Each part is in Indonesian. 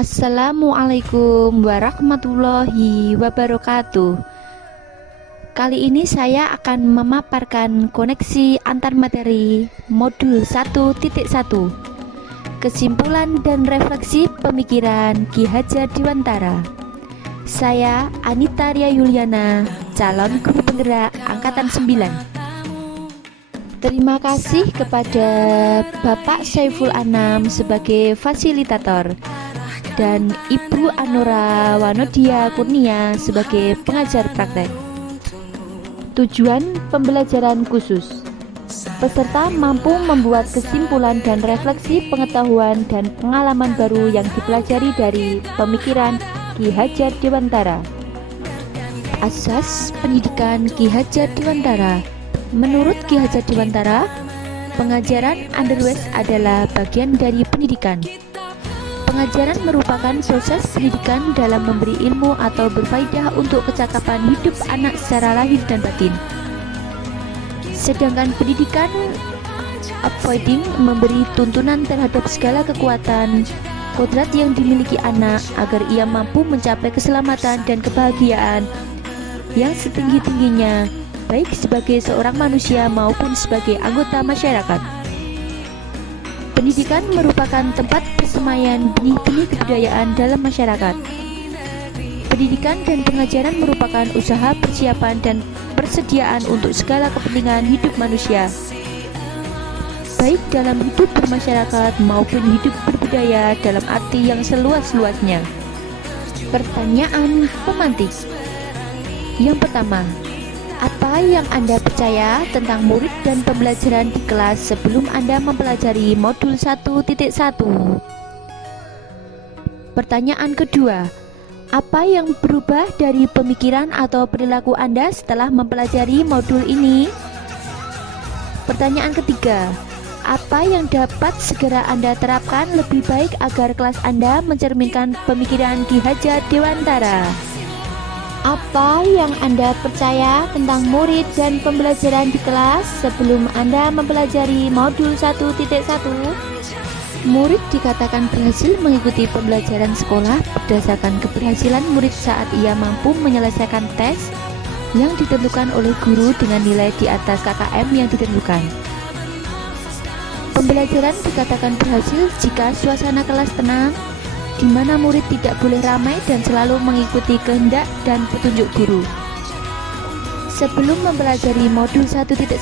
Assalamualaikum warahmatullahi wabarakatuh. Kali ini saya akan memaparkan koneksi antar materi modul 1.1, kesimpulan dan refleksi pemikiran Ki Hajar Dewantara. Saya Anita Ria Yuliana, calon guru penggerak angkatan 9. Terima kasih kepada Bapak Saiful Anam sebagai fasilitator dan Ibu Anora Wanodia Kurnia sebagai pengajar praktek. Tujuan pembelajaran khusus: peserta mampu membuat kesimpulan dan refleksi pengetahuan dan pengalaman baru yang dipelajari dari pemikiran Ki Hajar Dewantara. Asas pendidikan Ki Hajar Dewantara. Menurut Ki Hajar Dewantara, pengajaran Underwise adalah bagian dari pendidikan. Pengajaran merupakan proses pendidikan dalam memberi ilmu atau berfaedah untuk kecakapan hidup anak secara lahir dan batin. Sedangkan pendidikan upvoiding memberi tuntunan terhadap segala kekuatan kodrat yang dimiliki anak agar ia mampu mencapai keselamatan dan kebahagiaan yang setinggi-tingginya, baik sebagai seorang manusia maupun sebagai anggota masyarakat. Pendidikan merupakan tempat persemaian benih-benih kebudayaan dalam masyarakat. Pendidikan dan pengajaran merupakan usaha persiapan dan persediaan untuk segala kepentingan hidup manusia, baik dalam hidup bermasyarakat maupun hidup berbudaya dalam arti yang seluas-luasnya. Pertanyaan pemantik. Yang pertama, apa yang Anda percaya tentang murid dan pembelajaran di kelas sebelum Anda mempelajari modul 1.1? Pertanyaan kedua, apa yang berubah dari pemikiran atau perilaku Anda setelah mempelajari modul ini? Pertanyaan ketiga, apa yang dapat segera Anda terapkan lebih baik agar kelas Anda mencerminkan pemikiran Ki Hajar Dewantara? Apa yang Anda percaya tentang murid dan pembelajaran di kelas sebelum Anda mempelajari modul 1.1? Murid dikatakan berhasil mengikuti pembelajaran sekolah berdasarkan keberhasilan murid saat ia mampu menyelesaikan tes yang ditentukan oleh guru dengan nilai di atas KKM yang ditentukan. Pembelajaran dikatakan berhasil jika suasana kelas tenang, di mana murid tidak boleh ramai dan selalu mengikuti kehendak dan petunjuk guru. Sebelum mempelajari modul 1.1,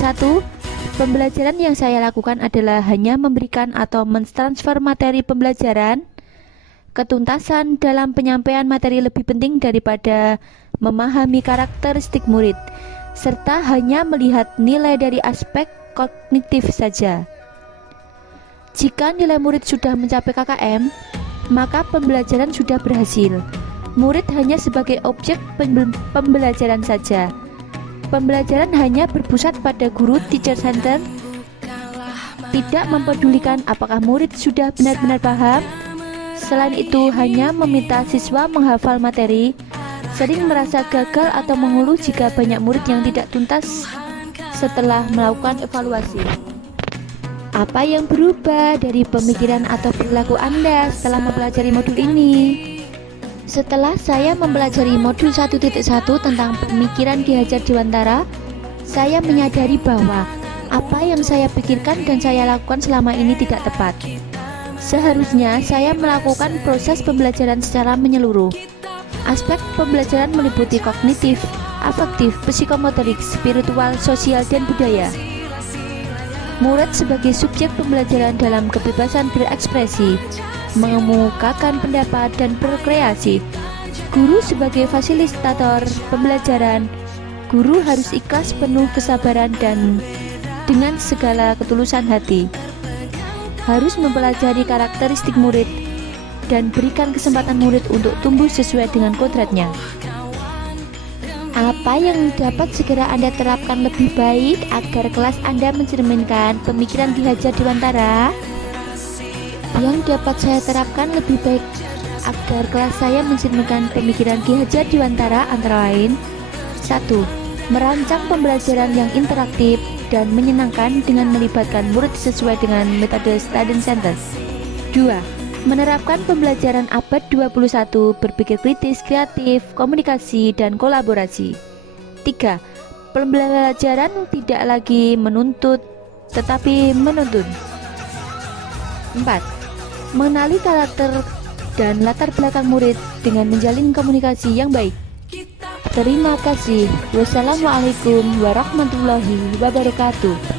pembelajaran yang saya lakukan adalah hanya memberikan atau mentransfer materi pembelajaran. Ketuntasan dalam penyampaian materi lebih penting daripada memahami karakteristik murid, serta hanya melihat nilai dari aspek kognitif saja. Jika nilai murid sudah mencapai KKM, maka pembelajaran sudah berhasil. Murid hanya sebagai objek pembelajaran saja. Pembelajaran hanya berpusat pada guru teacher center, tidak mempedulikan apakah murid sudah benar-benar paham. Selain itu, hanya meminta siswa menghafal materi, sering merasa gagal atau mengeluh jika banyak murid yang tidak tuntas setelah melakukan evaluasi. Apa yang berubah dari pemikiran atau perilaku Anda setelah mempelajari modul ini? Setelah saya mempelajari modul 1.1 tentang pemikiran Ki Hajar Dewantara, saya menyadari bahwa apa yang saya pikirkan dan saya lakukan selama ini tidak tepat. Seharusnya saya melakukan proses pembelajaran secara menyeluruh. Aspek pembelajaran meliputi kognitif, afektif, psikomotorik, spiritual, sosial, dan budaya. Murid sebagai subjek pembelajaran dalam kebebasan berekspresi, mengemukakan pendapat dan berkreasi. Guru sebagai fasilitator pembelajaran. Guru harus ikhlas, penuh kesabaran dan dengan segala ketulusan hati. Harus mempelajari karakteristik murid dan berikan kesempatan murid untuk tumbuh sesuai dengan kodratnya. Apa yang dapat segera Anda terapkan lebih baik agar kelas Anda mencerminkan pemikiran Ki Hajar Dewantara? Yang dapat saya terapkan lebih baik agar kelas saya mencerminkan pemikiran Ki Hajar Dewantara antara lain: 1. Merancang pembelajaran yang interaktif dan menyenangkan dengan melibatkan murid sesuai dengan metode student center. 2. Menerapkan pembelajaran abad 21, berpikir kritis, kreatif, komunikasi, dan kolaborasi. 3. Pembelajaran tidak lagi menuntut, tetapi menuntun. 4. Mengenali karakter dan latar belakang murid dengan menjalin komunikasi yang baik. Terima kasih. Wassalamualaikum warahmatullahi wabarakatuh.